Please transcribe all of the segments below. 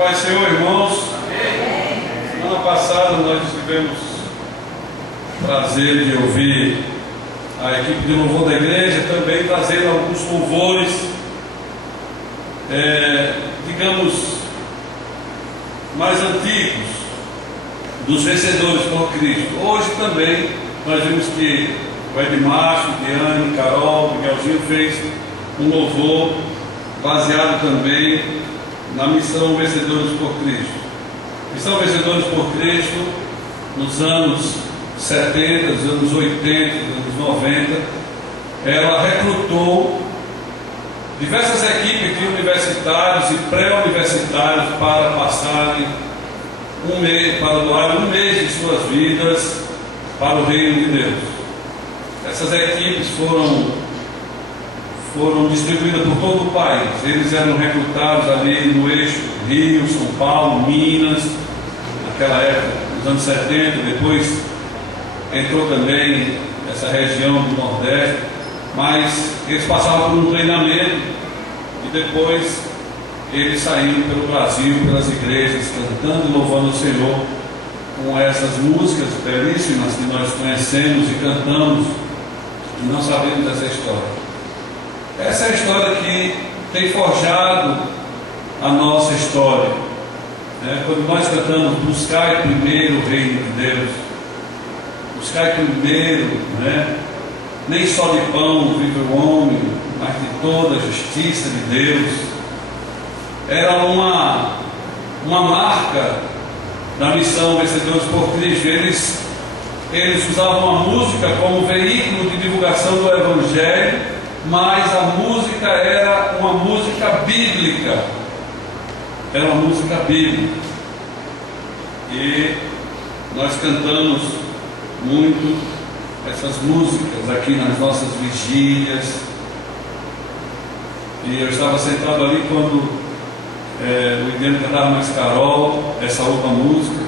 Pai, Senhor, irmãos, semana passada nós tivemos o prazer de ouvir a equipe de louvor da igreja também trazendo alguns louvores, digamos, mais antigos, dos vencedores por Cristo. Hoje também nós vimos que o Edmárcio, Diane, Carol, Miguelzinho fez um louvor baseado também na missão Vencedores por Cristo. Missão Vencedores por Cristo, nos anos 70, nos anos 80, nos anos 90, ela recrutou diversas equipes de universitários e pré-universitários para passarem para doar um mês de suas vidas para o reino de Deus. Essas equipes foram distribuídas por todo o país. Eles eram recrutados ali no eixo Rio, São Paulo, Minas, naquela época, nos anos 70, depois entrou também essa região do Nordeste, mas eles passavam por um treinamento e depois eles saíram pelo Brasil, pelas igrejas, cantando e louvando o Senhor com essas músicas belíssimas que nós conhecemos e cantamos e não sabemos essa história. Essa é a história que tem forjado a nossa história. Quando nós cantamos, buscai primeiro o reino de Deus, buscai primeiro, nem só de pão vive o homem, mas de toda a justiça de Deus. Era uma marca da missão Vencedores por Cristo. Eles usavam a música como veículo de divulgação do Evangelho, mas a música era uma música bíblica. Era uma música bíblica. E nós cantamos muito essas músicas aqui nas nossas vigílias. E eu estava sentado ali quando o Indiano cantava mais Carol, essa outra música,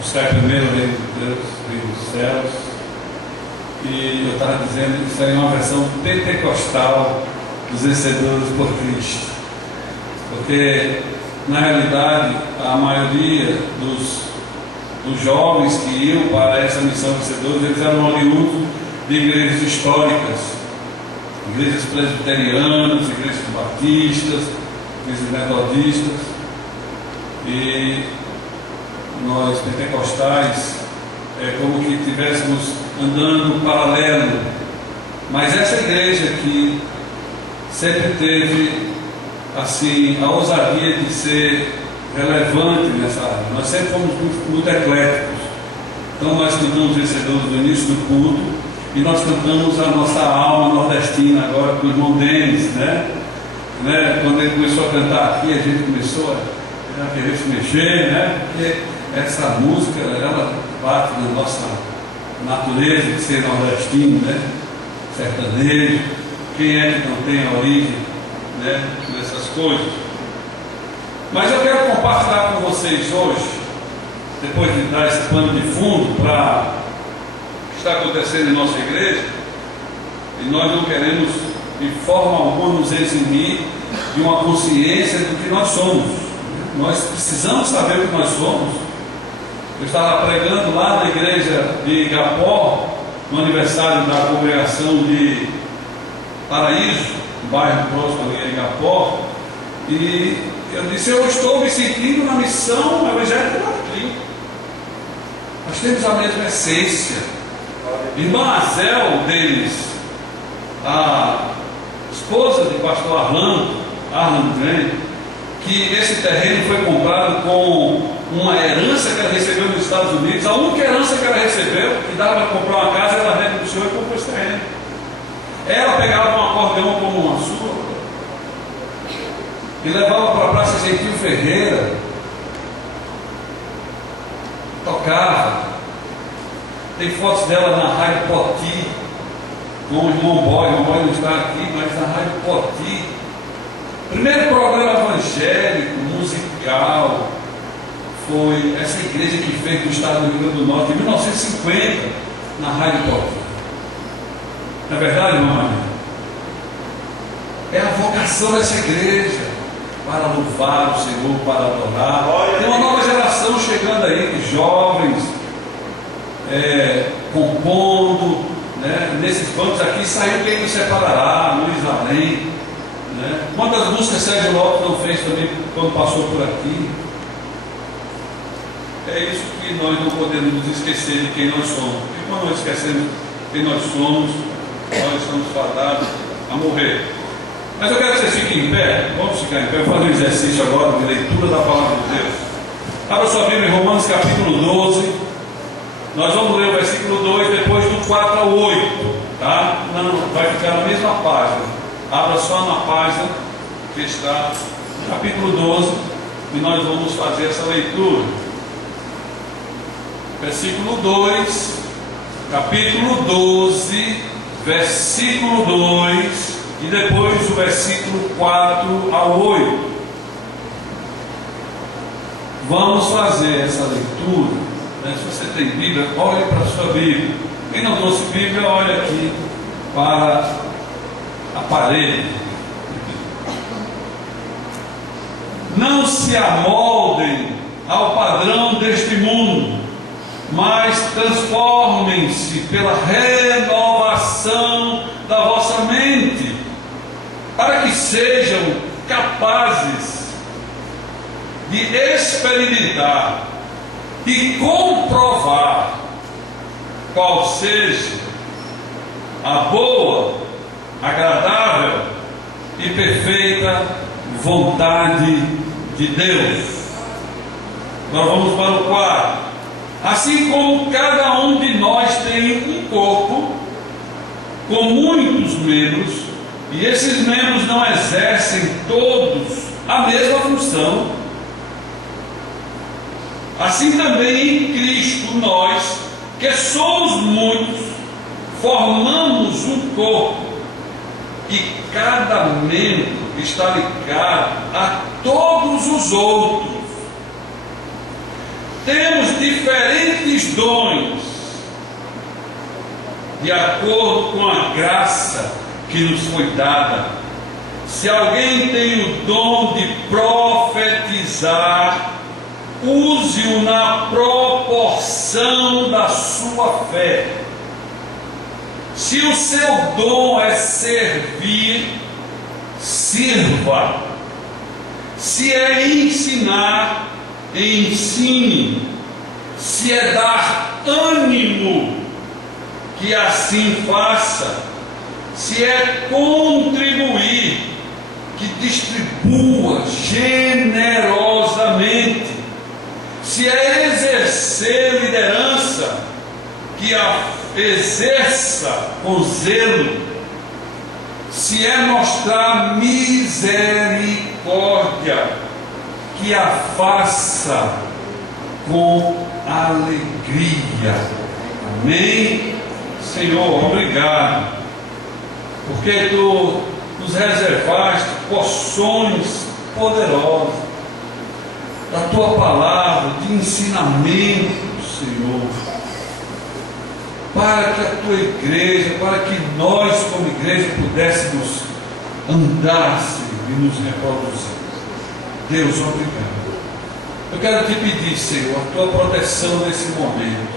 buscar primeiro o reino de Deus, o reino dos céus. E eu estava dizendo que isso aí é uma versão pentecostal dos Vencedores por Cristo, porque na realidade a maioria dos jovens que iam para essa missão Vencedores, eles eram oriundos de igrejas históricas, igrejas presbiterianas, igrejas batistas, igrejas metodistas, e nós pentecostais é como que estivéssemos andando paralelo. Mas essa igreja que sempre teve assim a ousadia de ser relevante nessa área, nós sempre fomos muito ecléticos. Então nós cantamos Vencedores do início do culto, e nós cantamos a nossa alma nordestina agora com o irmão Denis, quando ele começou a cantar aqui, a gente começou a querer se mexer, porque essa música ela bate na nossa natureza de ser nordestino, sertanejo. Quem é que não tem a origem nessas coisas? Mas eu quero compartilhar com vocês hoje, depois de dar esse pano de fundo para o que está acontecendo em nossa igreja, e nós não queremos de forma alguma nos eximir de uma consciência do que nós somos. Nós precisamos saber o que nós somos. Eu estava pregando lá na igreja de Igapó, no aniversário da congregação de Paraíso, um bairro próximo ali a Igapó, e eu disse: eu estou me sentindo na missão evangélica aqui. Nós temos a mesma essência. Irmã Azel deles, a esposa de pastor Arlan Grande, que esse terreno foi comprado com uma herança que ela recebeu nos Estados Unidos. A única herança que ela recebeu, que dava para comprar uma casa, ela renunciou e comprou esse terreno. Ela pegava um acordeão como uma sua e levava para a Praça Gentil Ferreira, tocava. Tem fotos dela na Rádio Poti com o irmão Boy. O irmão Boy não está aqui, mas na Rádio Poti. Primeiro programa evangélico, musical, foi essa igreja que fez no estado do Rio Grande do Norte, em 1950, na Rádio Poti. Não é verdade, irmã Maria? É a vocação dessa igreja. para louvar o Senhor, para adorar. Tem uma nova geração chegando aí, de jovens, compondo, né? Nesses bancos aqui saiu Quem Nos Separará, Luiz Além, né? Uma das músicas Sérgio Lopes não fez também quando passou por aqui. É isso que nós não podemos nos esquecer de quem nós somos. E quando nós esquecemos quem nós somos, nós estamos fadados a morrer. Mas eu quero que vocês fiquem em pé. Vamos ficar em pé. Vou fazer um exercício agora de leitura da palavra de Deus. Abra sua Bíblia em Romanos capítulo 12. Nós vamos ler o versículo 2, depois do 4 ao 8. Tá? Não, vai ficar na mesma página. Abra só na página que está no capítulo 12 e nós vamos fazer essa leitura. Versículo 2, capítulo 12, versículo 2 e depois o versículo 4 ao 8. Vamos fazer essa leitura, né? Se você tem Bíblia, olhe para a sua Bíblia. Quem não trouxe Bíblia, olhe aqui para a parede. Não se amoldem ao padrão deste mundo, mas transformem-se pela renovação da vossa mente, para que sejam capazes de experimentar e comprovar qual seja a boa, agradável e perfeita vontade de Deus. Agora vamos para o 4. Assim como cada um de nós tem um corpo com muitos membros, e esses membros não exercem todos a mesma função, assim também em Cristo nós, que somos muitos, formamos um corpo, e cada membro está ligado a todos os outros. Temos diferentes dons, de acordo com a graça que nos foi dada. Se alguém tem o dom de profetizar, use-o na proporção da sua fé. Se o seu dom é servir, sirva. Se é ensinar, ensine. Se é dar ânimo, que assim faça. Se é contribuir, que distribua generosamente. Se é exercer liderança, que a exerça com zelo. Se é mostrar misericórdia, que a faça com alegria. Amém? Senhor, obrigado, porque Tu nos reservaste porções poderosas da Tua palavra, de ensinamento, Senhor, para que a Tua igreja, para que nós como igreja pudéssemos andar, Senhor, e nos reproduzir. Deus, obrigado. Eu quero te pedir, Senhor, a Tua proteção nesse momento,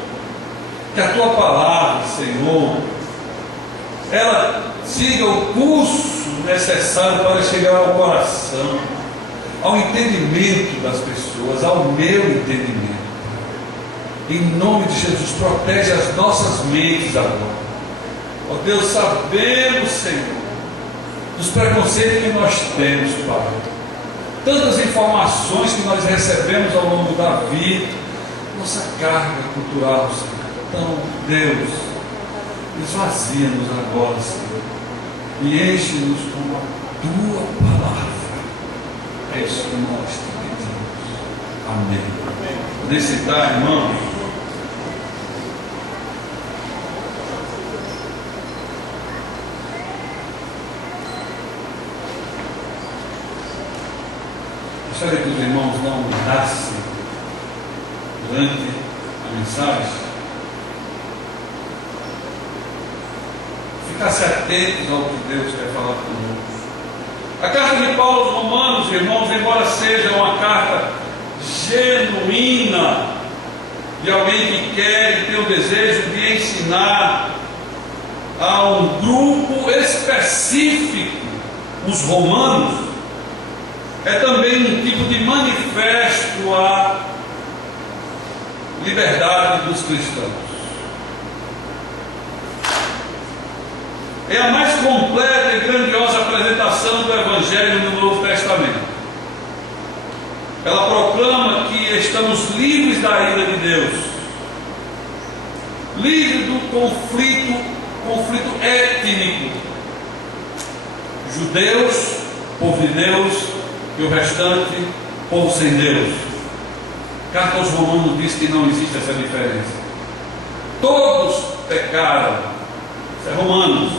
que a Tua palavra, Senhor, ela siga o curso necessário para chegar ao coração, ao entendimento das pessoas, ao meu entendimento. Em nome de Jesus, protege as nossas mentes agora. Ó Deus, sabemos, Senhor, dos preconceitos que nós temos, Pai. Tantas informações que nós recebemos ao longo da vida, nossa carga cultural, Senhor. Então, Deus, esvazia-nos agora, Senhor, e enche-nos com a Tua palavra. É isso que nós te pedimos. Amém. Podem citar, irmãos? Gostaria que os irmãos não mudassem durante a mensagem, ficassem atentos ao que Deus quer falar conosco. A carta de Paulo aos Romanos, irmãos, embora seja uma carta genuína de alguém que quer e tem o desejo de ensinar a um grupo específico, os romanos, é também um tipo de manifesto à liberdade dos cristãos. É a mais completa e grandiosa apresentação do Evangelho no Novo Testamento. Ela proclama que estamos livres da ira de Deus, livres do conflito étnico, judeus, povo de Deus, e o restante, povo sem Deus. Carta aos Romanos diz que não existe essa diferença. Todos pecaram, isso é Romanos,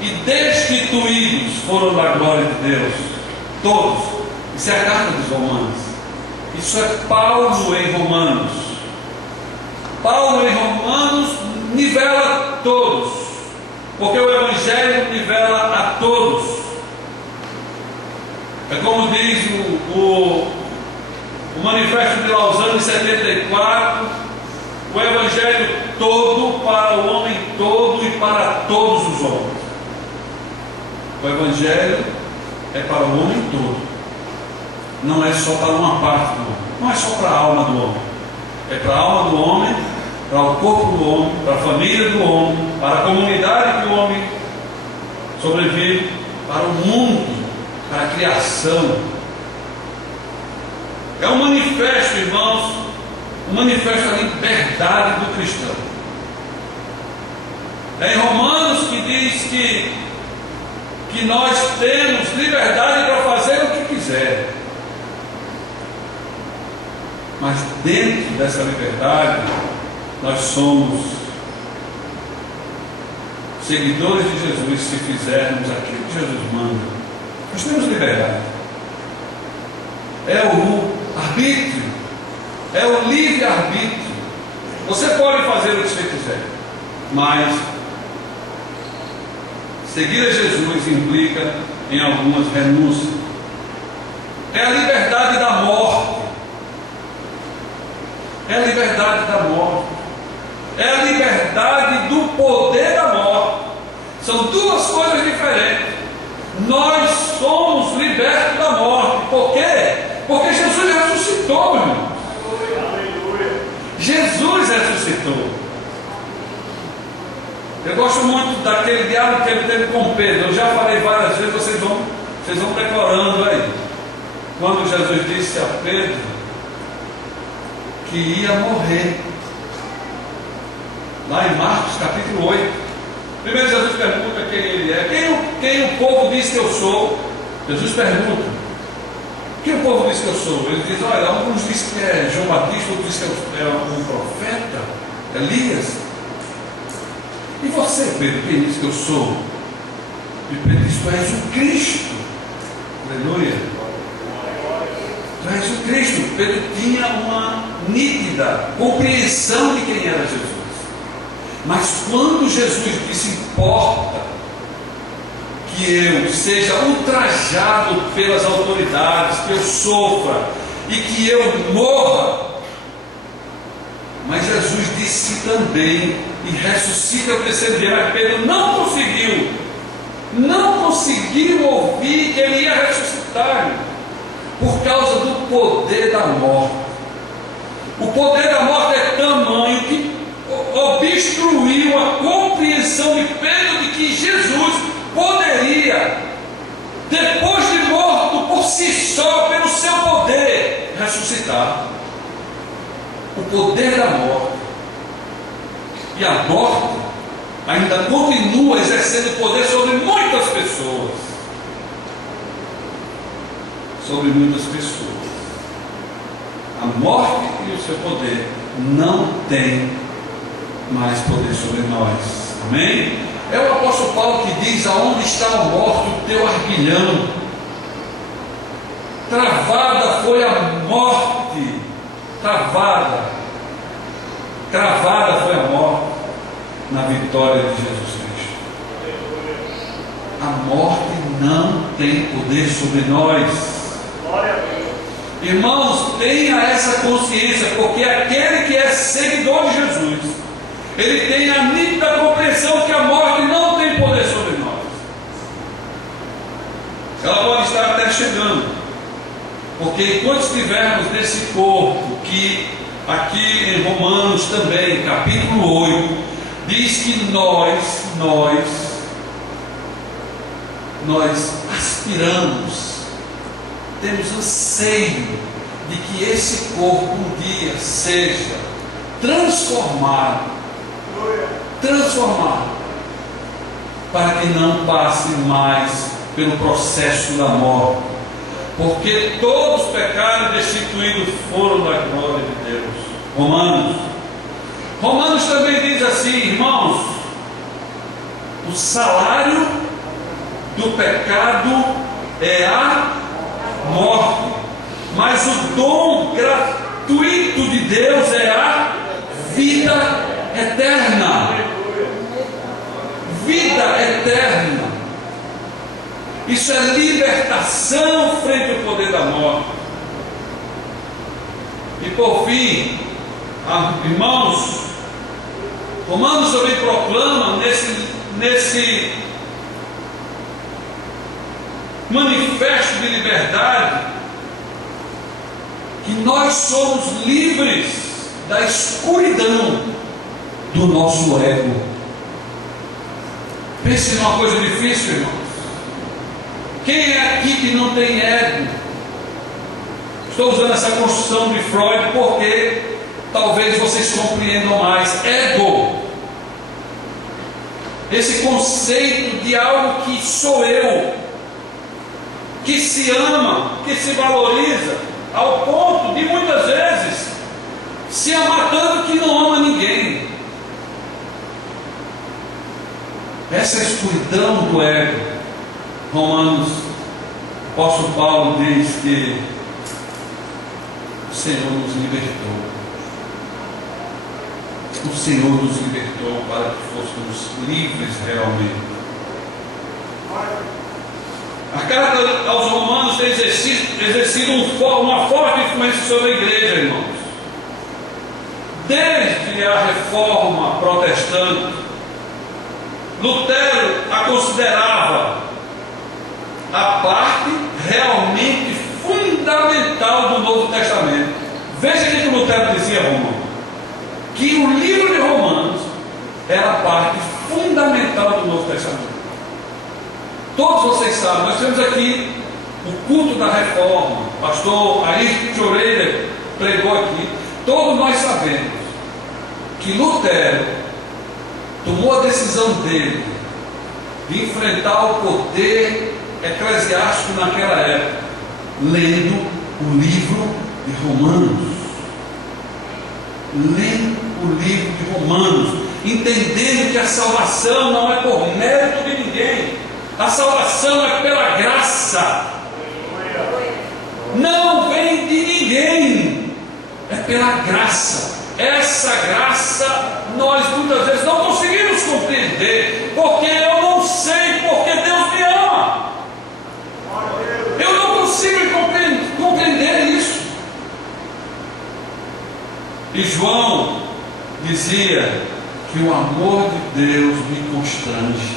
e destituídos foram da glória de Deus. Todos. Isso é a carta dos Romanos. Isso é Paulo em Romanos. Paulo em Romanos nivela todos, porque o Evangelho nivela a todos. É como diz o Manifesto de Lausanne de 74, o Evangelho todo para o homem todo e para todos os homens. O Evangelho é para o homem todo, não é só para uma parte do homem, não é só para a alma do homem, é para a alma do homem, para o corpo do homem, para a família do homem, para a comunidade que o homem sobrevive, para o mundo, para a criação. É um manifesto, irmãos, um manifesto da liberdade do cristão. É em Romanos que diz que nós temos liberdade para fazer o que quiser. Mas dentro dessa liberdade, nós somos seguidores de Jesus se fizermos aquilo que Jesus manda. Nós temos liberdade. É o arbítrio, é o livre-arbítrio. Você pode fazer o que você quiser, mas seguir a Jesus implica em algumas renúncias. É a liberdade da morte. É a liberdade da morte. É a liberdade do poder da morte. São duas coisas diferentes. Nós somos libertos da morte. Por quê? Porque Jesus ressuscitou, meu irmão. Jesus ressuscitou. Eu gosto muito daquele diálogo que ele teve com Pedro. Eu já falei várias vezes, vocês vão decorando aí. Quando Jesus disse a Pedro que ia morrer. Lá em Marcos capítulo 8. Primeiro Jesus pergunta quem ele é. Quem o povo diz que eu sou? Jesus pergunta. Quem o povo diz que eu sou? Ele diz, olha, alguns dizem que é João Batista, outros dizem que é um profeta, Elias. E você, Pedro, quem diz que eu sou? E Pedro diz, tu és o Cristo. Aleluia. Tu és o Cristo. Pedro tinha uma nítida compreensão de quem era Jesus. Mas quando Jesus disse, importa que eu seja ultrajado pelas autoridades, que eu sofra e que eu morra. Mas Jesus disse também, e ressuscita o terceiro dia, mas Pedro não conseguiu ouvir que ele ia ressuscitar, por causa do poder da morte. O poder da morte é tamanho que obstruiu a compreensão de Pedro de que Jesus poderia, depois de morto por si só, pelo seu poder, ressuscitar. O poder da morte. E a morte ainda continua exercendo poder sobre muitas pessoas. Sobre muitas pessoas. A morte e o seu poder não tem mais poder sobre nós. Amém? É o apóstolo Paulo que diz, aonde está a morte, o teu arguilhão? Travada foi a morte. Cravada foi a morte na vitória de Jesus Cristo. A morte não tem poder sobre nós. Irmãos, tenha essa consciência, porque aquele que é seguidor de Jesus, ele tem a nítida compreensão que a morte não tem poder sobre nós. Ela pode estar até chegando, porque enquanto estivermos nesse corpo, que aqui em Romanos também, capítulo 8, diz que nós aspiramos, temos anseio de que esse corpo um dia seja transformado, para que não passe mais pelo processo da morte, porque todos pecaram e destituídos foram da glória de Deus. Romanos também diz assim, irmãos: o salário do pecado é a morte, mas o dom gratuito de Deus é a vida eterna. Vida eterna. Isso é libertação frente ao poder da morte. E por fim, irmãos, Romanos também proclama nesse manifesto de liberdade que nós somos livres da escuridão do nosso ego. Pense numa coisa difícil, irmãos. Quem é aqui que não tem ego? Estou usando essa construção de Freud porque talvez vocês compreendam mais. Ego, esse conceito de algo que sou eu, que se ama, que se valoriza, ao ponto de muitas vezes se amar tanto que não ama ninguém. Essa é a escuridão do ego. Romanos, o apóstolo Paulo diz que o Senhor nos libertou. O Senhor nos libertou para que fôssemos livres realmente. A carta aos Romanos tem exercido uma forte influência sobre a igreja, irmãos. Desde a reforma protestante, Lutero a considerava a parte realmente fundamental do Novo Testamento. Veja o que Lutero dizia a Romano: que o livro de Romanos era a parte fundamental do Novo Testamento. Todos vocês sabem, nós temos aqui o culto da reforma, pastor Ayrton Choreira pregou aqui. Todos nós sabemos que Lutero tomou a decisão dele de enfrentar o poder eclesiástico naquela época, lendo o livro de Romanos. Lendo o livro de Romanos, entendendo que a salvação não é por mérito de ninguém, a salvação é pela graça, não vem de ninguém, é pela graça. Essa graça nós muitas vezes não conseguimos compreender, porque eu não sei porque Deus me ama. Eu não consigo compreender isso. E João dizia que o amor de Deus me constrange.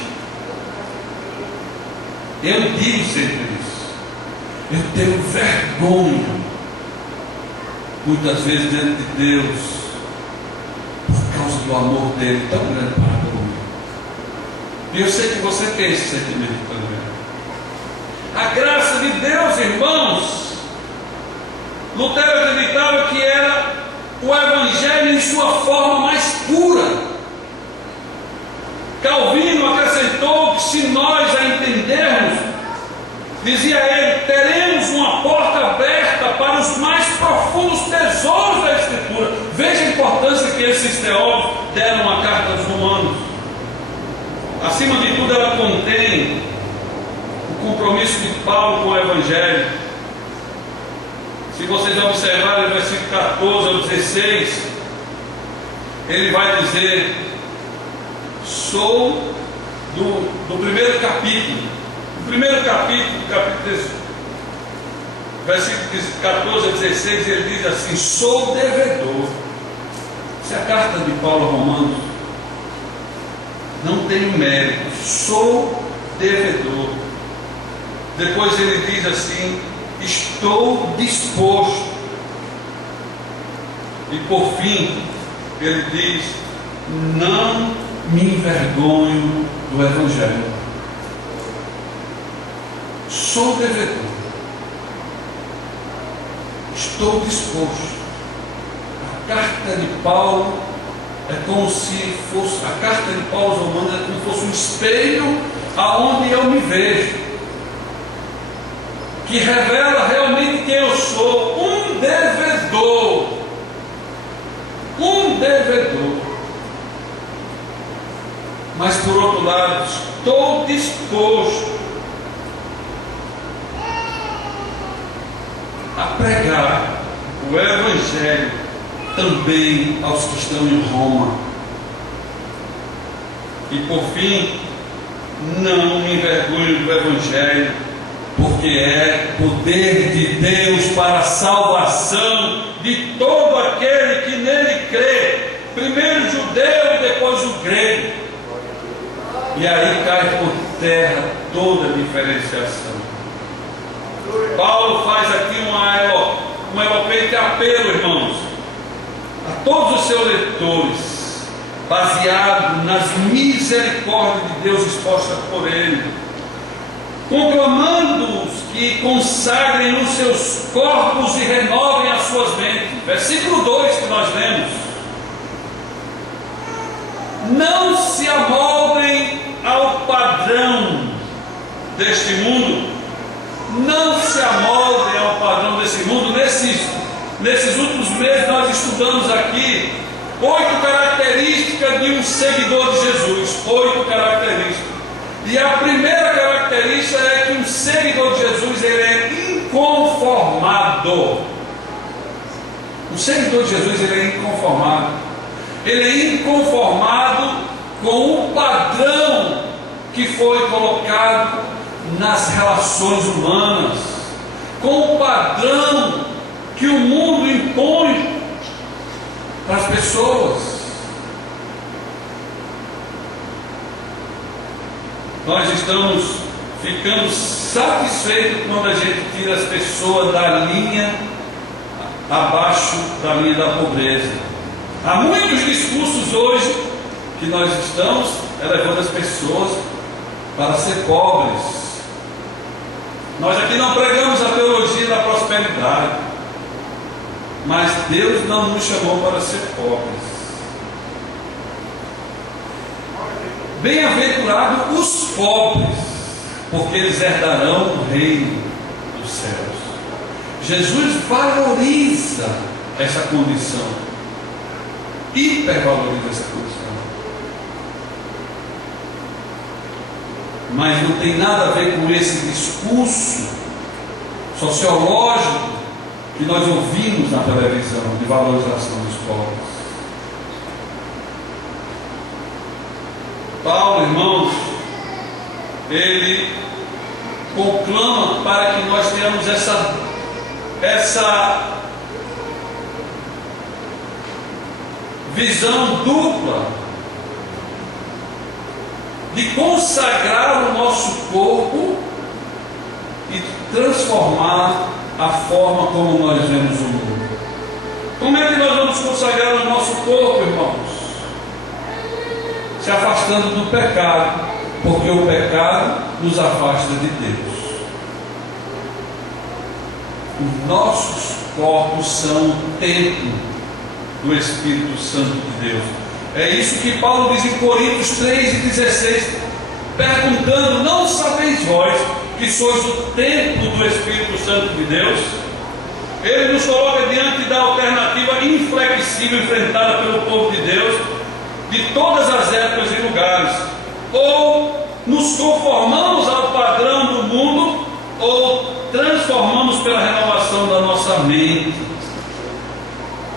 Eu digo sempre isso. Eu tenho vergonha, muitas vezes, diante de Deus, por causa do amor dele tão grande para comigo. E eu sei que você tem esse sentimento também. A graça de Deus, irmãos, Lutero acreditava que era o Evangelho em sua forma mais pura. Calvino acrescentou que se nós a entendermos, dizia ele, teremos uma porta aberta para os mais profundos tesouros da Escritura. Veja a importância que esses teólogos deram à carta aos Romanos. Acima de tudo, ela contém o compromisso de Paulo com o Evangelho. Se vocês observarem o versículo 14 ao 16, ele vai dizer, sou do primeiro capítulo, primeiro capítulo, versículo 14 a 16, ele diz assim: sou devedor. Essa é a carta de Paulo a Romanos. Não tenho mérito, sou devedor. Depois ele diz assim: estou disposto. E por fim, ele diz: não me envergonho do Evangelho. Sou devedor. Estou disposto. A carta de Paulo é como se fosse, a carta de Paulo aos Romanos é como se fosse um espelho aonde eu me vejo, que revela realmente quem eu sou, um devedor. Um devedor. Mas por outro lado, estou disposto a pregar o Evangelho também aos que estão em Roma. E por fim, não me envergonho do Evangelho, porque é poder de Deus para a salvação de todo aquele que nele crê, primeiro o judeu e depois o grego. E aí cai por terra toda a diferenciação. Paulo faz aqui um eloquente apelo, irmãos, a todos os seus leitores, baseado nas misericórdias de Deus expostas por ele, conclamando-os que consagrem os seus corpos e renovem as suas mentes. Versículo 2 que nós lemos: não se amoldem ao padrão deste mundo. Não se amoldem ao padrão desse mundo. Nesses últimos meses nós estudamos aqui 8 características de um seguidor de Jesus. 8 características. E a primeira característica é que um seguidor de Jesus, ele é inconformado. Um seguidor de Jesus, ele é inconformado. Ele é inconformado com o padrão que foi colocado nas relações humanas, com o padrão que o mundo impõe para as pessoas. Nós estamos ficando satisfeitos quando a gente tira as pessoas da linha abaixo da linha da pobreza. Há muitos discursos hoje que nós estamos elevando as pessoas para ser pobres. Nós aqui não pregamos a teologia da prosperidade, mas Deus não nos chamou para ser pobres. Bem-aventurados os pobres, porque eles herdarão o reino dos céus. Jesus valoriza essa condição, hipervaloriza essa condição. Mas não tem nada a ver com esse discurso sociológico que nós ouvimos na televisão de valorização dos pobres. Paulo, irmãos, ele conclama para que nós tenhamos essa visão dupla de consagrar o nosso corpo e transformar a forma como nós vemos o mundo. Como é que nós vamos consagrar o nosso corpo, irmãos? Se afastando do pecado, porque o pecado nos afasta de Deus. Os nossos corpos são o templo do Espírito Santo de Deus. É isso que Paulo diz em Coríntios 3:16, perguntando: não sabeis vós que sois o templo do Espírito Santo de Deus? Ele nos coloca diante da alternativa inflexível enfrentada pelo povo de Deus, de todas as épocas e lugares: ou nos conformamos ao padrão do mundo, ou transformamos pela renovação da nossa mente.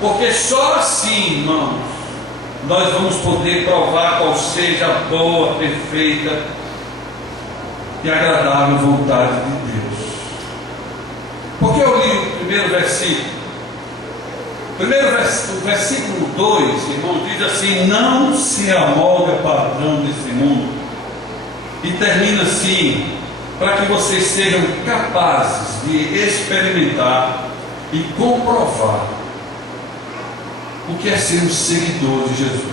Porque só assim, irmãos, nós vamos poder provar qual seja a boa, perfeita e agradável vontade de Deus. Porque eu li o primeiro versículo. O versículo 2, irmão, diz assim: não se amolde ao padrão desse mundo. E termina assim: para que vocês sejam capazes de experimentar e comprovar o que é ser um seguidor de Jesus.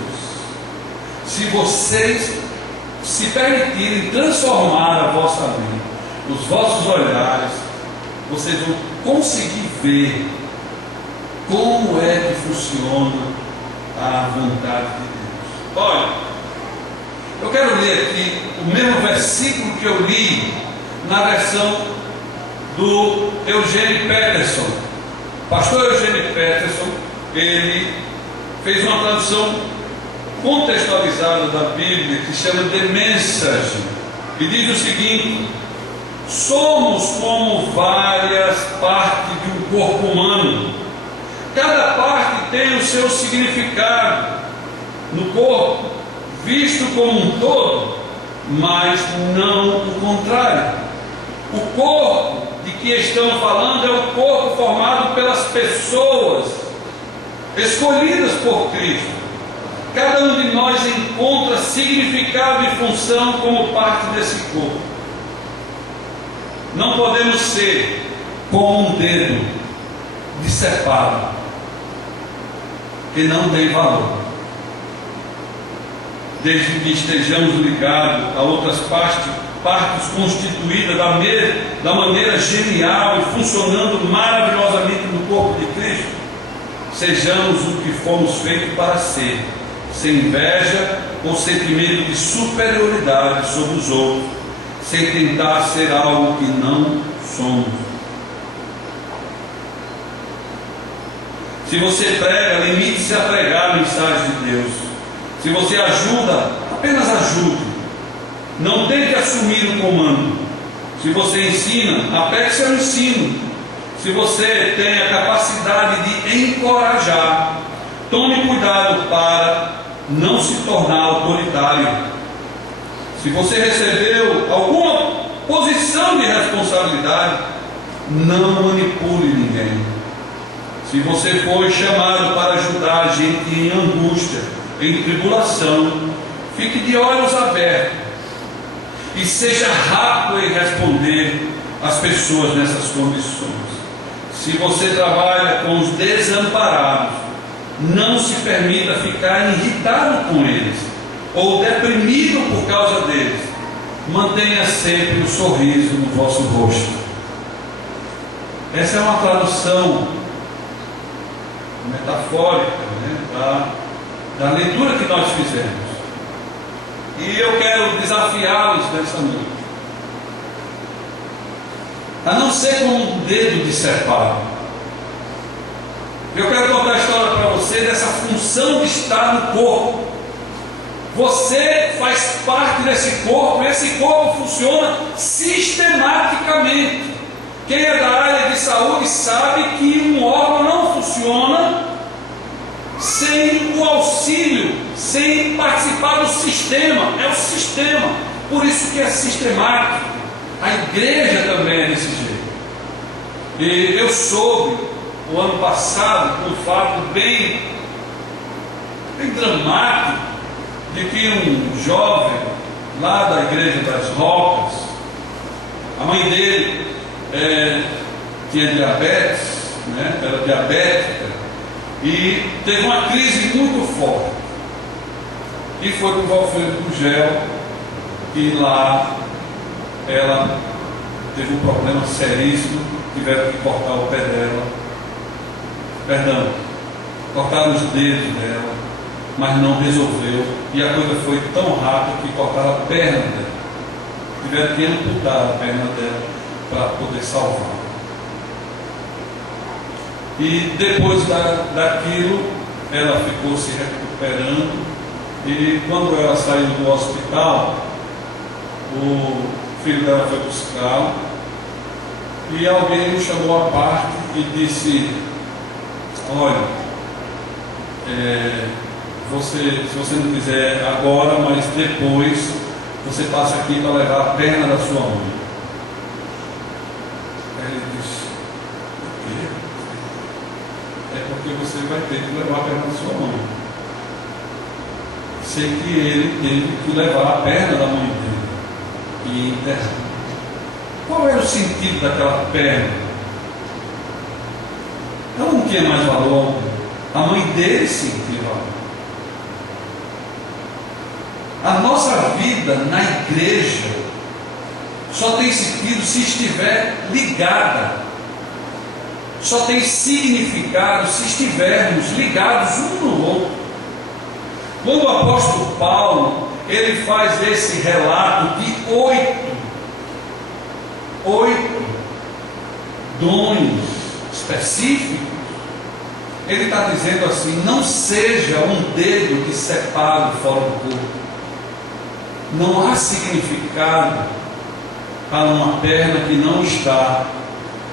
Se vocês se permitirem transformar a vossa mente, os vossos olhares, vocês vão conseguir ver como é que funciona a vontade de Deus. Olha, eu quero ler aqui o mesmo versículo que eu li na versão do Eugênio Peterson. Pastor Eugênio Peterson, ele fez uma tradução contextualizada da Bíblia que se chama The Message, e diz o seguinte: somos como várias partes de um corpo humano. Cada parte tem o seu significado no corpo, visto como um todo, mas não o contrário. O corpo de que estamos falando é o corpo formado pelas pessoas escolhidas por Cristo. Cada um de nós encontra significado e função como parte desse corpo. Não podemos ser como um dedo decepado, que não tem valor. Desde que estejamos ligados a outras partes constituídas da maneira genial e funcionando maravilhosamente no corpo de Cristo, sejamos o que fomos feitos para ser, sem inveja ou sentimento de superioridade sobre os outros, sem tentar ser algo que não somos. Se você prega, limite-se a pregar a mensagem de Deus. Se você ajuda, apenas ajude. Não tente assumir o comando. Se você ensina, apegue-se ao ensino. Se você tem a capacidade de encorajar, tome cuidado para não se tornar autoritário. Se você recebeu alguma posição de responsabilidade, não manipule ninguém. Se você foi chamado para ajudar a gente em angústia, em tribulação, fique de olhos abertos e seja rápido em responder às pessoas nessas condições. Se você trabalha com os desamparados, não se permita ficar irritado com eles ou deprimido por causa deles. Mantenha sempre o sorriso no vosso rosto. Essa é uma tradução metafórica, né, da leitura que nós fizemos. E eu quero desafiá-los nessa noite a não ser como um dedo decepado. Eu quero contar a história para você dessa função de estar no corpo. Você faz parte desse corpo, e esse corpo funciona sistematicamente. Quem é da área de saúde sabe que um órgão não funciona sem o auxílio, sem participar do sistema. É o sistema, por isso que é sistemático. A igreja também é desse jeito. E eu soube o ano passado um fato bem dramático, de que um jovem lá da igreja das Rocas, a mãe dele tinha diabetes, né? Era diabética, e teve uma crise muito forte, e foi para o Valfredo Gugel, e lá ela teve um problema seríssimo, tiveram que cortar o pé dela, cortaram os dedos dela, mas não resolveu, e a coisa foi tão rápida que cortaram a perna dela, tiveram que amputar a perna dela para poder salvar. E depois daquilo, ela ficou se recuperando, e quando ela saiu do hospital, o filho dela foi buscá-la, e alguém o chamou à parte e disse: olha, se você não quiser agora, mas depois você passa aqui para levar a perna da sua mãe. Aí ele diz: o quê? É porque você vai ter que levar a perna da sua mãe. Sei que ele teve que levar a perna da mãe dele e enterrar. Qual era o sentido daquela perna? Ela não tinha mais valor. A mãe dele sim tinha valor. A nossa vida na igreja só tem sentido se estiver ligada. Só tem significado se estivermos ligados um no outro. Quando o apóstolo Paulo, ele faz esse relato de oito dons específicos, ele está dizendo assim: não seja um dedo que separe fora do corpo. Não há significado para uma perna que não está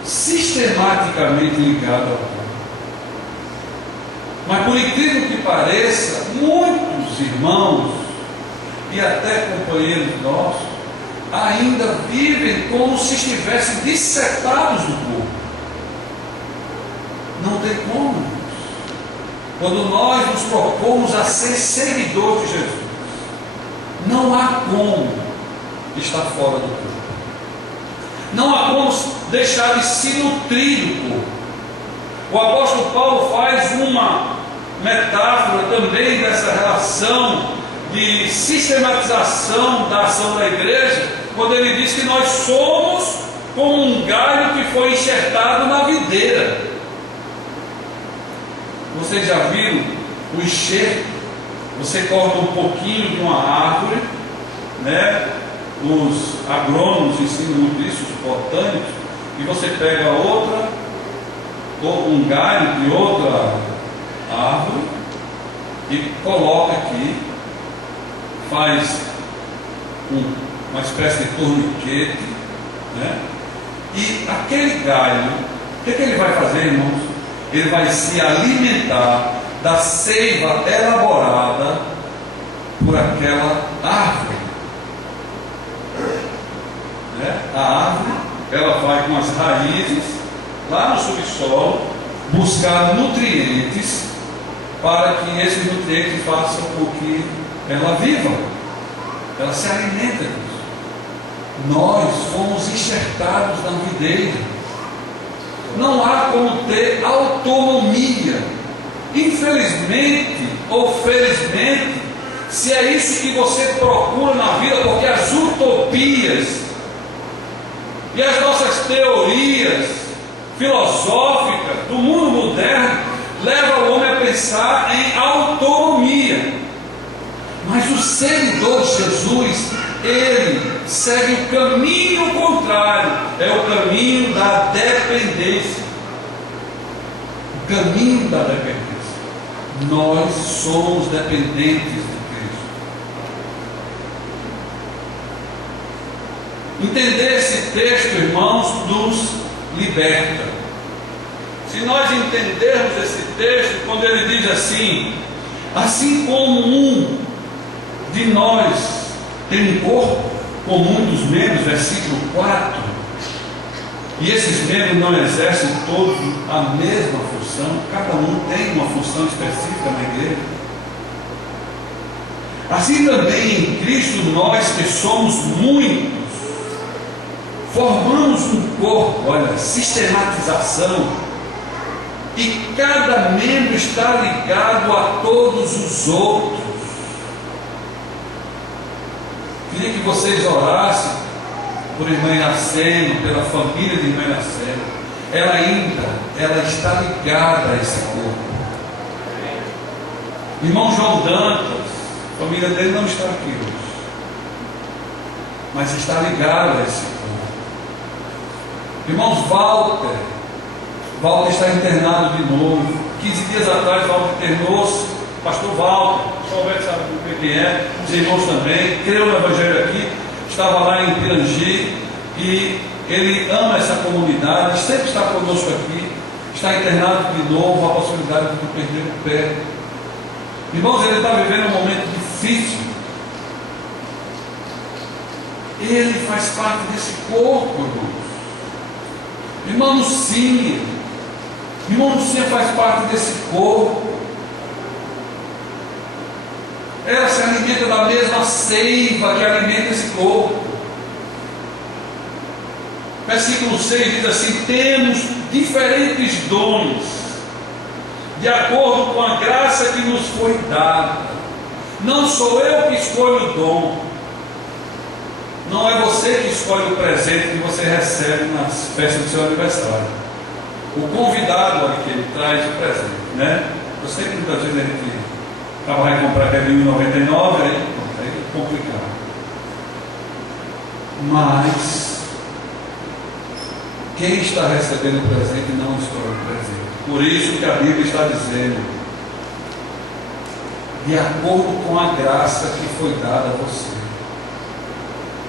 sistematicamente ligada ao corpo. Mas por incrível que pareça, muitos irmãos e até companheiros nossos ainda vivem como se estivessem dissetados do corpo. Não tem como. Quando nós nos propomos a ser seguidores de Jesus, não há como estar fora do corpo. Não há como deixar de se nutrir do corpo. O apóstolo Paulo faz uma metáfora também dessa relação de sistematização da ação da igreja, quando ele diz que nós somos como um galho que foi enxertado na videira. Vocês já viram o enxerto? Você corta um pouquinho de uma árvore, né? Os agrônomos ensinam muito isso, os botânicos, e você pega outra, ou um galho de outra árvore e coloca aqui, faz uma espécie de torniquete, né? E aquele galho, o que ele vai fazer, irmãos? Ele vai se alimentar da seiva elaborada por aquela árvore, né? A árvore, ela vai com as raízes lá no subsolo buscar nutrientes para que esses nutrientes façam com que ela viva, ela se alimenta disso. Nós fomos enxertados na videira. Não há como ter autonomia. Infelizmente ou felizmente, se é isso que você procura na vida, porque as utopias e as nossas teorias filosóficas do mundo moderno levam o homem a pensar em autonomia. Mas o seguidor de Jesus, ele segue o caminho contrário, é o caminho da dependência. O caminho da dependência. Nós somos dependentes de Cristo. Entender esse texto, irmãos, nos liberta. Se nós entendermos esse texto, quando ele diz assim como um de nós tem um corpo com muitos membros, versículo 4, e esses membros não exercem todos a mesma função, cada um tem uma função específica na igreja. Assim também em Cristo, nós que somos muitos, formamos um corpo, olha, sistematização, e cada membro está ligado a todos os outros. Queria que vocês orassem por irmã Inacena, pela família de irmã Inacena. Ela está ligada a esse corpo. Irmão João Dantas, a família dele não está aqui hoje, mas está ligada a esse corpo. Irmãos, Walter está internado de novo. 15 dias atrás, Walter internou-se. Pastor Walter, o senhor Alberto sabe o que é, os irmãos também, creu no Evangelho aqui, estava lá em Pirangi, e ele ama essa comunidade, sempre está conosco aqui, está internado de novo, a possibilidade de perder o pé. Irmãos, ele está vivendo um momento difícil. Ele faz parte desse corpo, irmãos. Irmã Lucinha. Irmã Lucinha faz parte desse corpo. Ela se alimenta da mesma seiva que alimenta esse corpo. Versículo 6 diz assim: temos diferentes dons, de acordo com a graça que nos foi dada. Não sou eu que escolho o dom. Não é você que escolhe o presente que você recebe nas festas do seu aniversário. O convidado ali que ele traz o presente, né? Eu sei que muitas vezes a gente vai comprar até R$1.099, aí é complicado. Mas quem está recebendo o presente não escolhe o presente. Por isso que a Bíblia está dizendo: de acordo com a graça que foi dada a você.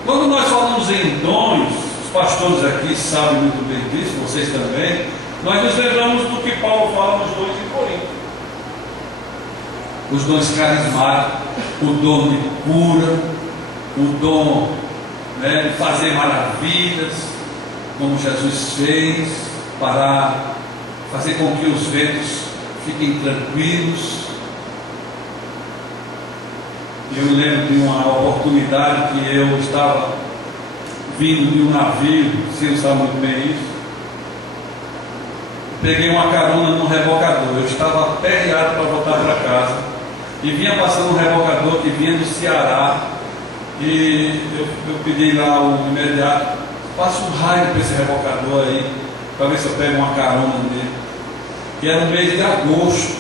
Quando nós falamos em dons, os pastores aqui sabem muito bem disso, vocês também, nós nos lembramos do que Paulo fala nos dons de Corinto. Os dons carismáticos, o dom de cura, o dom, né, de fazer maravilhas, como Jesus fez, para fazer com que os ventos fiquem tranquilos. Eu me lembro de uma oportunidade que eu estava vindo de um navio, você sabe muito bem isso. Peguei uma carona num rebocador. Eu estava aperreado para voltar para casa e vinha passando um rebocador que vinha do Ceará. E eu pedi lá o imediato: passa um raio para esse rebocador aí, para ver se eu pego uma carona nele. E era no mês de agosto,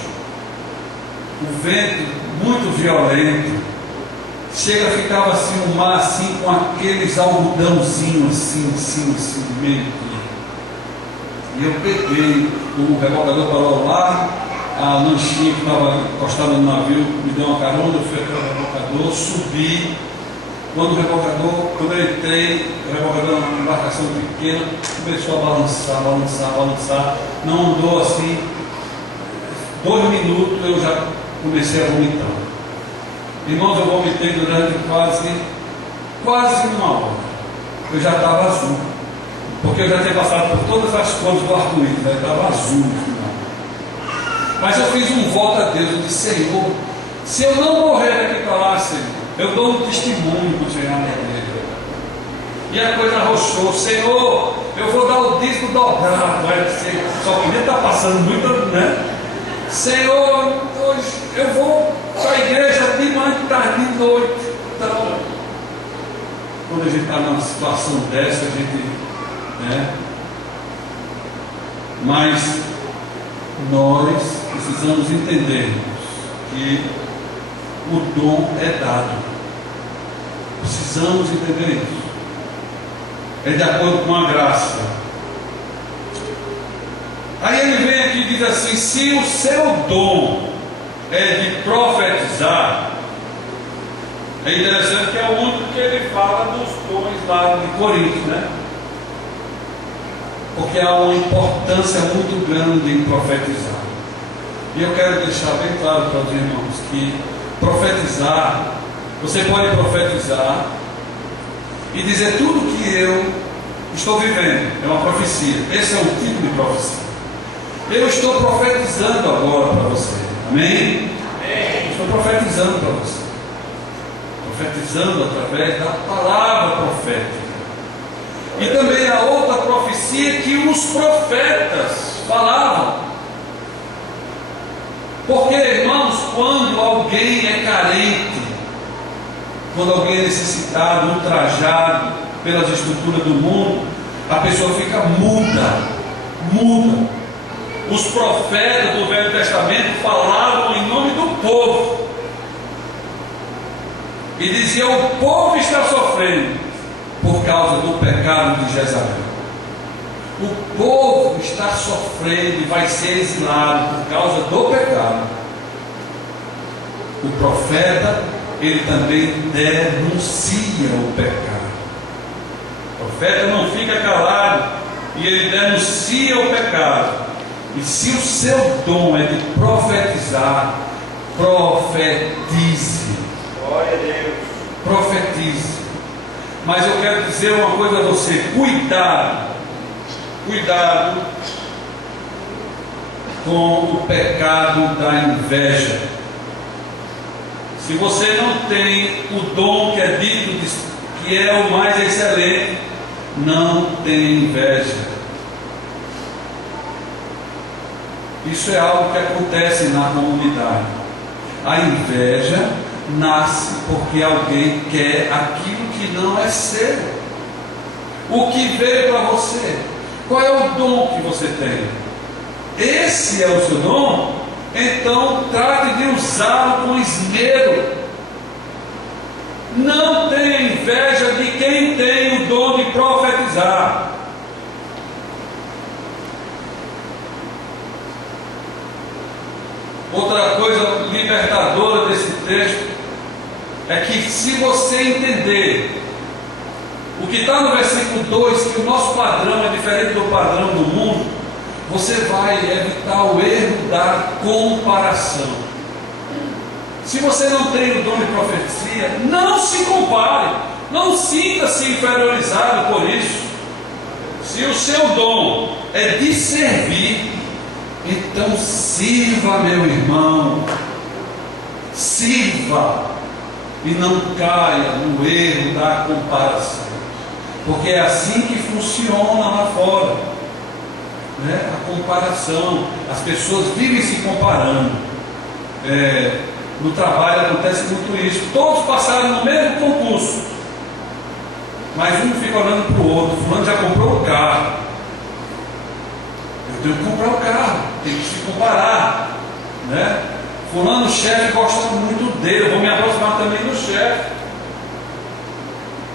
o vento muito violento. Chega, ficava assim o mar assim, com aqueles algodãozinhos assim, meio. E eu peguei, o rebocador parou lá, a lanchinha que estava encostada no navio me deu uma carona, eu fui até o rebocador, subi. Quando eu entrei, o rebocador, uma embarcação pequena, começou a balançar, não andou assim, 2 minutos eu já comecei a vomitar. Irmãos, eu vomitei durante quase 1 hora. Eu já estava azul, porque eu já tinha passado por todas as cores do arco-íris, eu estava azul no final. Mas eu fiz um voto a Deus, eu disse: Senhor, se eu não morrer daqui para lá, Senhor, eu dou um testemunho para o Senhor na igreja. E a coisa arrochou: Senhor, eu vou dar o dízimo dobrado. Só que nem está passando muito, né? Senhor, hoje eu vou para a igreja de manhã, de tarde, de noite. Então, quando a gente está numa situação dessa, a gente, né? Mas nós precisamos entender que o dom é dado. Precisamos entender isso. É de acordo com a graça. Aí ele vem aqui e diz assim: se o seu dom é de profetizar, é interessante que é o único que ele fala dos dons lá de Corinto, né? Porque há uma importância muito grande em profetizar. E eu quero deixar bem claro para os irmãos que profetizar, você pode profetizar e dizer tudo que eu estou vivendo, é uma profecia. Esse é um tipo de profecia. Eu estou profetizando agora para você, amém? Estou profetizando para você, profetizando através da palavra profética. E também a outra profecia que os profetas falavam. Porque, irmãos, quando alguém é carente, quando alguém é necessitado, ultrajado pelas estruturas do mundo, a pessoa fica muda. Os profetas do Velho Testamento falavam em nome do povo e diziam: o povo está sofrendo por causa do pecado de Jezabel. O povo está sofrendo e vai ser exilado por causa do pecado. O profeta, ele também denuncia o pecado. O profeta não fica calado e ele denuncia o pecado. E se o seu dom é de profetizar, profetize. Glória a Deus. Profetize. Mas eu quero dizer uma coisa a você: cuidado, cuidado com o pecado da inveja. Se você não tem o dom que é dito que é o mais excelente, não tem inveja. Isso é algo que acontece na comunidade. A inveja nasce porque alguém quer aquilo que não é seu, o que veio para você. Qual é o dom que você tem? Esse é o seu dom? Então trate de usá-lo com esmero. Não tenha inveja de quem tem o dom de profetizar. Outra coisa libertadora desse texto é que, se você entender o que está no versículo 2, que o nosso padrão é diferente do padrão do mundo, você vai evitar o erro da comparação. Se você não tem o dom de profecia, não se compare, não sinta-se inferiorizado por isso. Se o seu dom é de servir, então sirva, meu irmão, sirva, e não caia no erro da comparação, porque é assim que funciona lá fora, né? A comparação, as pessoas vivem se comparando. No trabalho acontece muito isso. Todos passaram no mesmo concurso, mas um fica olhando para o outro. Fulano já comprou o carro, eu tenho que comprar o carro, tem que se comparar, né? Fulano, o chefe, gosta muito dele, eu vou me aproximar também do chefe.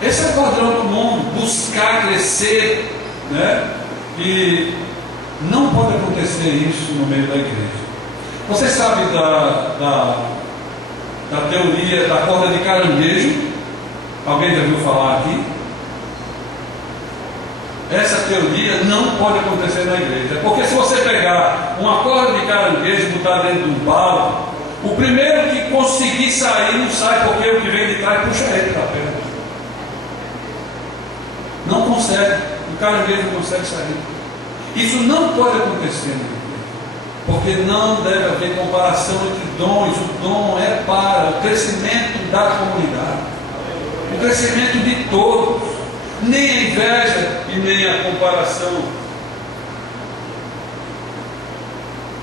Esse é o padrão do mundo, buscar crescer, né? E não pode acontecer isso no meio da igreja. Você sabe da teoria da corda de caranguejo? Alguém já ouviu falar aqui? Essa teoria não pode acontecer na igreja, porque se você pegar uma corda de caranguejo e botar dentro de um balde, o primeiro que conseguir sair não sai, porque o que vem de trás puxa ele para perto. Não consegue, o caranguejo não consegue sair. Isso não pode acontecer na igreja, porque não deve haver comparação entre dons. O dom é para o crescimento da comunidade, o crescimento de todos, nem a inveja e nem a comparação.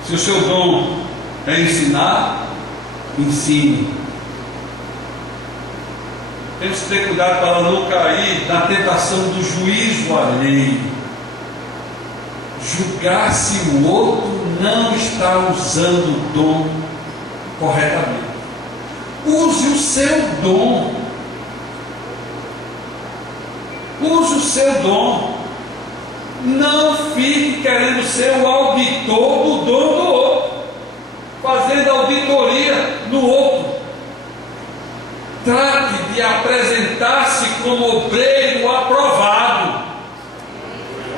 Se o seu dom é ensinar, ensine. Temos que ter cuidado para não cair na tentação do juízo alheio. Julgar se o outro não está usando o dom corretamente. Use o seu dom. Use o seu dom. Não fique querendo ser o auditor do dom do outro, fazendo auditoria no outro. Trate de apresentar-se como obreiro aprovado,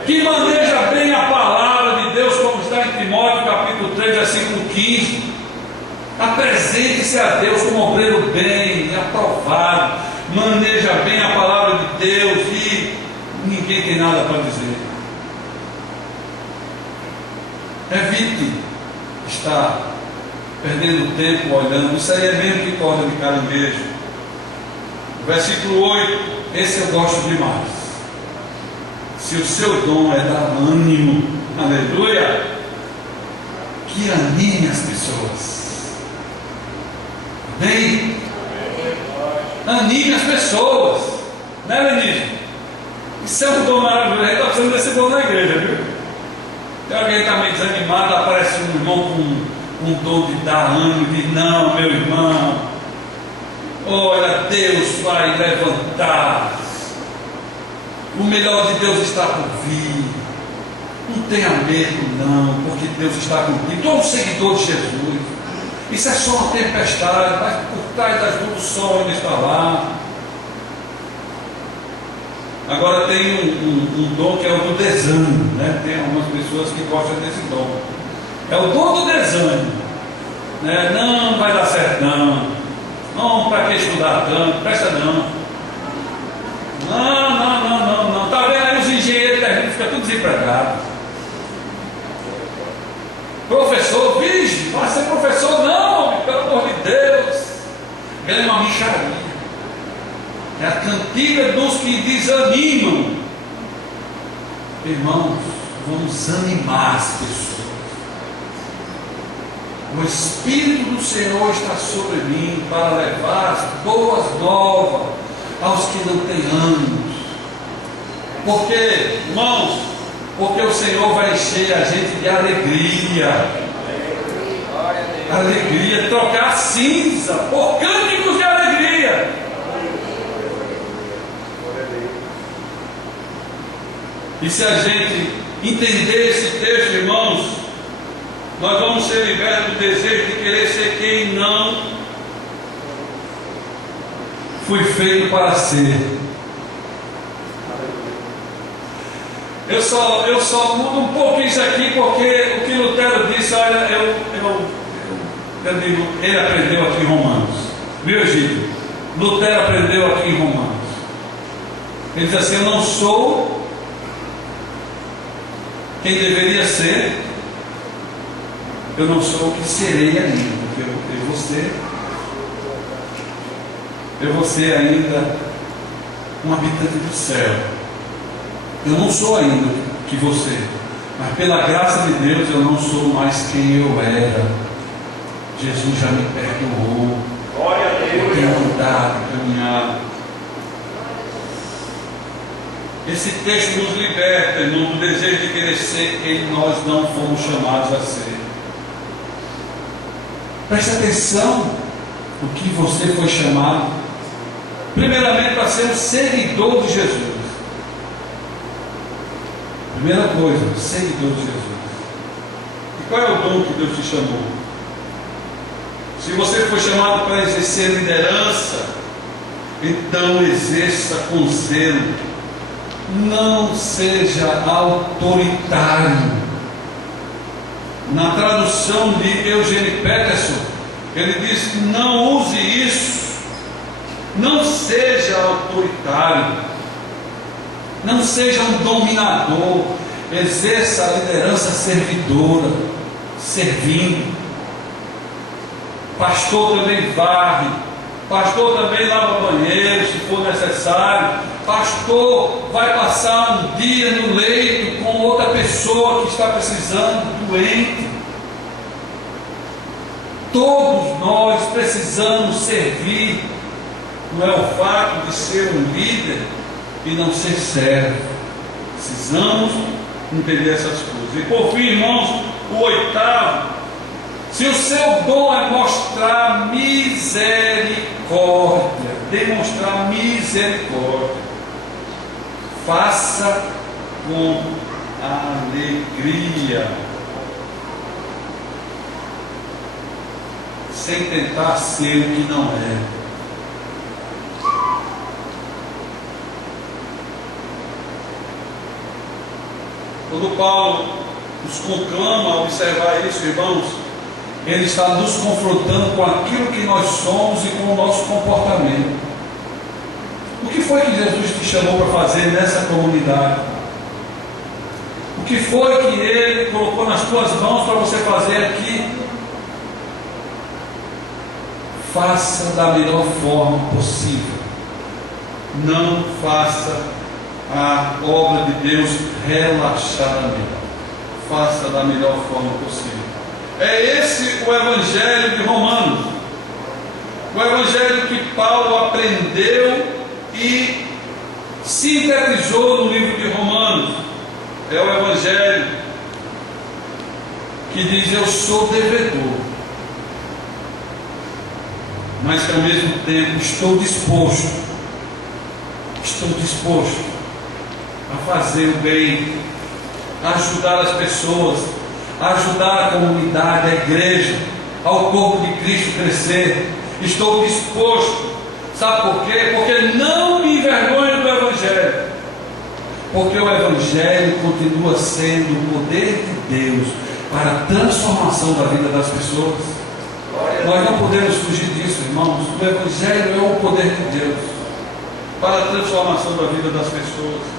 que maneja bem a palavra de Deus, como está em Timóteo capítulo 3, versículo 15. Apresente-se a Deus como obreiro bem aprovado, maneja bem a palavra de Deus e ninguém tem nada para dizer. Evite estar perdendo tempo olhando. Isso aí é mesmo que corda de caranguejo. Versículo 8, esse eu gosto demais. Se o seu dom é dar ânimo, aleluia, que anime as pessoas. Bem, anime as pessoas, né, Lenise? Isso é um dom maravilhoso. A gente está precisando desse dom na igreja, viu? Tem alguém que está meio desanimado, aparece um irmão com um dom de dar ânimo, de não, meu irmão, olha, Deus vai levantar, o melhor de Deus está por vir, não tenha medo não, porque Deus está contigo. Todo seguidor de Jesus, isso é só uma tempestade, mas por trás das luzes o sol ainda está lá. Agora tem um dom que é o do desânimo, né? Tem algumas pessoas que gostam desse dom, é o dom do desânimo, né? Não vai dar certo não, para que estudar tanto, presta não, Não. Está vendo aí os engenheiros terrenos, ficam tudo desempregados. Professor, vixe, vai ser professor não, pelo amor de Deus. É uma mixaria. É a cantiga dos que desanimam. Irmãos, vamos animar as pessoas. O Espírito do Senhor está sobre mim para levar as boas novas aos que não têm ânimos. Porque, irmãos, porque o Senhor vai encher a gente de alegria. Alegria, trocar cinza por cânticos de alegria. E se a gente entender esse texto, irmãos, nós vamos ser libertos do desejo de querer ser quem não fui feito para ser. Eu só mudo um pouco isso aqui, porque o que Lutero disse, olha, eu digo, ele aprendeu aqui em Romanos. Viu, Egídio? Lutero aprendeu aqui em Romanos. Ele diz assim: eu não sou quem deveria ser, eu não sou o que serei ainda, porque eu vou ser ainda um habitante do céu. Eu não sou ainda que você, mas pela graça de Deus eu não sou mais quem eu era. Jesus já me perdoou. Glória a Deus. Eu tenho andado, caminhado. Esse texto nos liberta, irmão, do desejo de querer ser quem nós não fomos chamados a ser. Preste atenção no que você foi chamado. Primeiramente, para ser um seguidor de Jesus. Primeira coisa, seguidor de Jesus. E qual é o dom que Deus te chamou? Se você foi chamado para exercer liderança, então exerça com zelo. Não seja autoritário. Na tradução de Eugene Peterson, ele diz: não use isso. Não seja autoritário. Não seja um dominador. Exerça a liderança servidora, servindo. Pastor também varre. Pastor também lava banheiro, se for necessário. Pastor vai passar um dia no leito com outra pessoa que está precisando, doente. Todos nós precisamos servir. Não é o fato de ser um líder e não ser servo. Precisamos entender essas coisas. E por fim, irmãos, o oitavo: se o seu dom é mostrar misericórdia, demonstrar misericórdia, faça com alegria, sem tentar ser o que não é. Quando Paulo nos conclama a observar isso, irmãos, ele está nos confrontando com aquilo que nós somos e com o nosso comportamento. O que foi que Jesus te chamou para fazer nessa comunidade? O que foi que Ele colocou nas tuas mãos para você fazer aqui? Faça da melhor forma possível. Não faça a obra de Deus relaxadamente. Faça da melhor forma possível. É esse o Evangelho de Romanos. O Evangelho que Paulo aprendeu e sintetizou no livro de Romanos. É o Evangelho que diz: eu sou devedor, mas que ao mesmo tempo estou disposto a fazer o bem, a ajudar as pessoas, a ajudar a comunidade, a igreja, ao corpo de Cristo crescer. Estou disposto. Sabe por quê? Porque não me envergonho do Evangelho. Porque o Evangelho continua sendo o poder de Deus para a transformação da vida das pessoas. Nós não podemos fugir disso, irmãos. O Evangelho é o poder de Deus. para a transformação da vida das pessoas.